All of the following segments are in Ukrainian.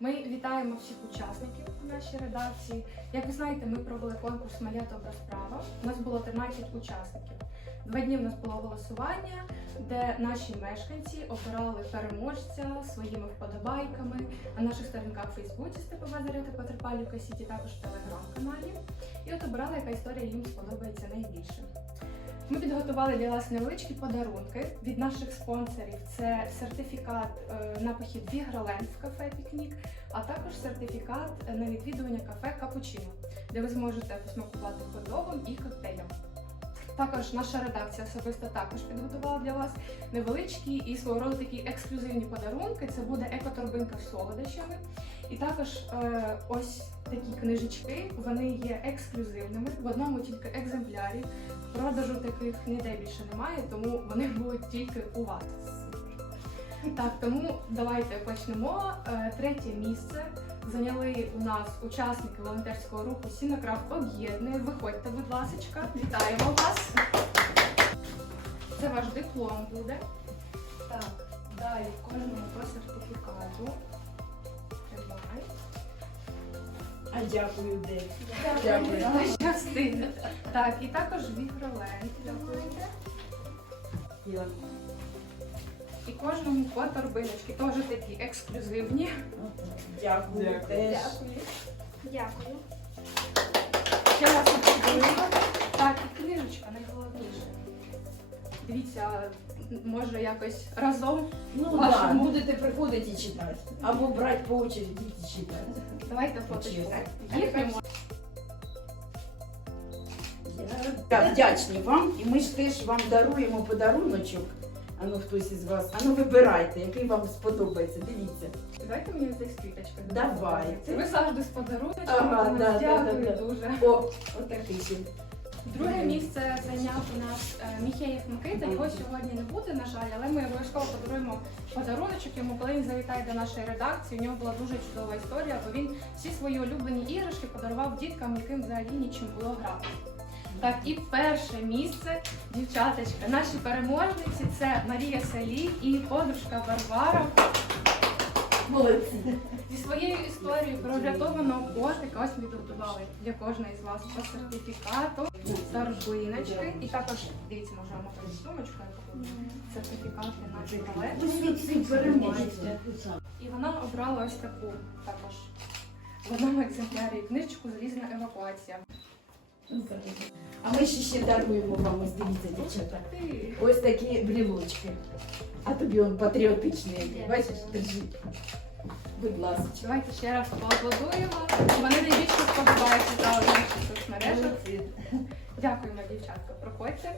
Ми вітаємо всіх учасників у нашій редакції. Як ви знаєте, ми провели конкурс Моя добра справа. У нас було 13 учасників. Два дні в нас було голосування, де наші мешканці обирали переможця своїми вподобайками на наших сторінках в Фейсбуці Степова Заря та Петропавлівка Сіті, також в телеграм-каналі. І от обирали, яка історія їм сподобається найбільше. Ми підготували для вас невеличкі подарунки від наших спонсорів. Це сертифікат е, на похід в в кафе Пікнік, а також сертифікат на відвідування кафе Капучино, де ви зможете посмакувати хот-догом і коктейлем. Також наша редакція особисто також підготувала для вас невеличкі і свого роду такі ексклюзивні подарунки. Це буде екоторбинка з солодощами. І також е, ось такі книжечки. Вони є ексклюзивними в одному тільки екземплярі. Продажу таких ніде більше немає, тому вони будуть тільки у вас. Так, тому давайте почнемо. Е, Третє місце зайняли у нас учасники волонтерського руху Сінокрафт об'єднує. Виходьте, будь ласка, вітаємо вас. Це ваш диплом буде. Так, далі кожному по сертифікату. Тримай. А дякую, де? Дякую. Щастина. Так, і також вігроленд. Дякуйте. Я. І кожному по торбиночки. Теж такі ексклюзивні. Дякую, Дякую. теж. Дякую. Ще раз подивимо. Так, і книжечка найголовніше. Дивіться, може якось разом. Ну Вашому. так, будете приходити і читати. Або брати по очереді і читати. Давайте фоточку. Чесно. Я вдячні вам, і ми ж теж вам даруємо подаруночок. А ну хтось із вас. А ну вибирайте, який вам сподобається. Дивіться. Давайте мені з квіточкою. Давайте. Ви завжди з подарунком. Ага, да, да, Дякую да, да. дуже. О, отакий ще. Друге місце зайняв у нас е, Міхеєв Микита. Його сьогодні не буде, на жаль, але ми обов'язково подаруємо подаруночок йому, коли він завітає до нашої редакції. У нього була дуже чудова історія, бо він всі свої улюблені іграшки подарував діткам, яким взагалі нічим було грати. Так, і перше місце, дівчаточка, наші переможниці це Марія Салі і подружка Варвара. Молодці. Зі своєю історією про врятованого котика ось ми підготували для кожної з вас по сертифікату, торбиночки. І також, дивіться, вам окремо сумочку, я покажу. сертифікати на туалет. І вона обрала ось таку також в одному екземплярі книжечку Залізна евакуація. А ми ще ще даруємо вам, ось дивіться, дівчата. Ось такі брілочки. А тобі він патріотичний. Бачиш, держи. Будь ласка. Давайте ще раз поаплодуємо. Вони найбільше сподобаються за інших соцмережах. Дякуємо, дівчатка, проходьте.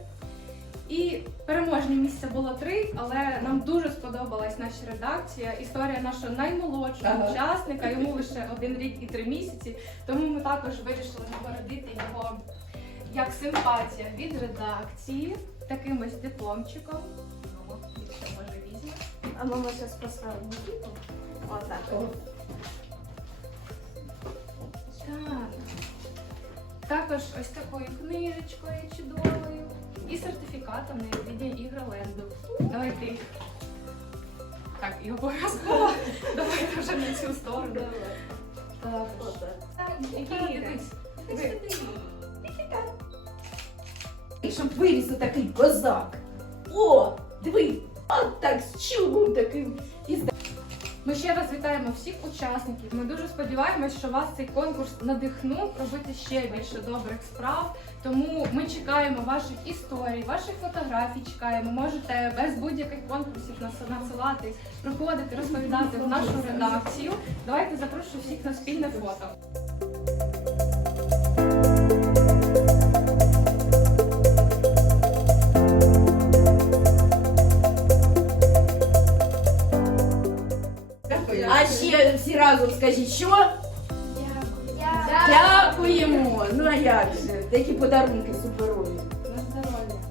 І переможні місця було три, але нам дуже сподобалась наша редакція. Історія нашого наймолодшого Ага. учасника, йому лише один рік і три місяці. Тому ми також вирішили нагородити його як симпатія від редакції таким ось дипломчиком. Ну, може візьме. А мама зараз поставить Нікіту. Отак. Так. Також ось такою книжечкою чудовою і сертифікатом на відвідання ігроленду. Давайте їх. Так, і обов'язково. Давайте вже на цю сторону. Так. Так, Нікіта, дивись. Дивись. І щоб виріс отакий козак. О, диви, от так з чубом таким. І з Ми ще раз вітаємо всіх учасників. Ми дуже сподіваємось, що вас цей конкурс надихнув робити ще більше добрих справ. Тому ми чекаємо ваших історій, ваших фотографій. Чекаємо. Можете без будь-яких конкурсів нас- надсилати, приходити, розповідати в нашу редакцію. Давайте запрошую всіх на спільне фото. ще всі разом скажіть, що дякуємо. Ну а як же? Такі подарунки суперові. На здоров'я.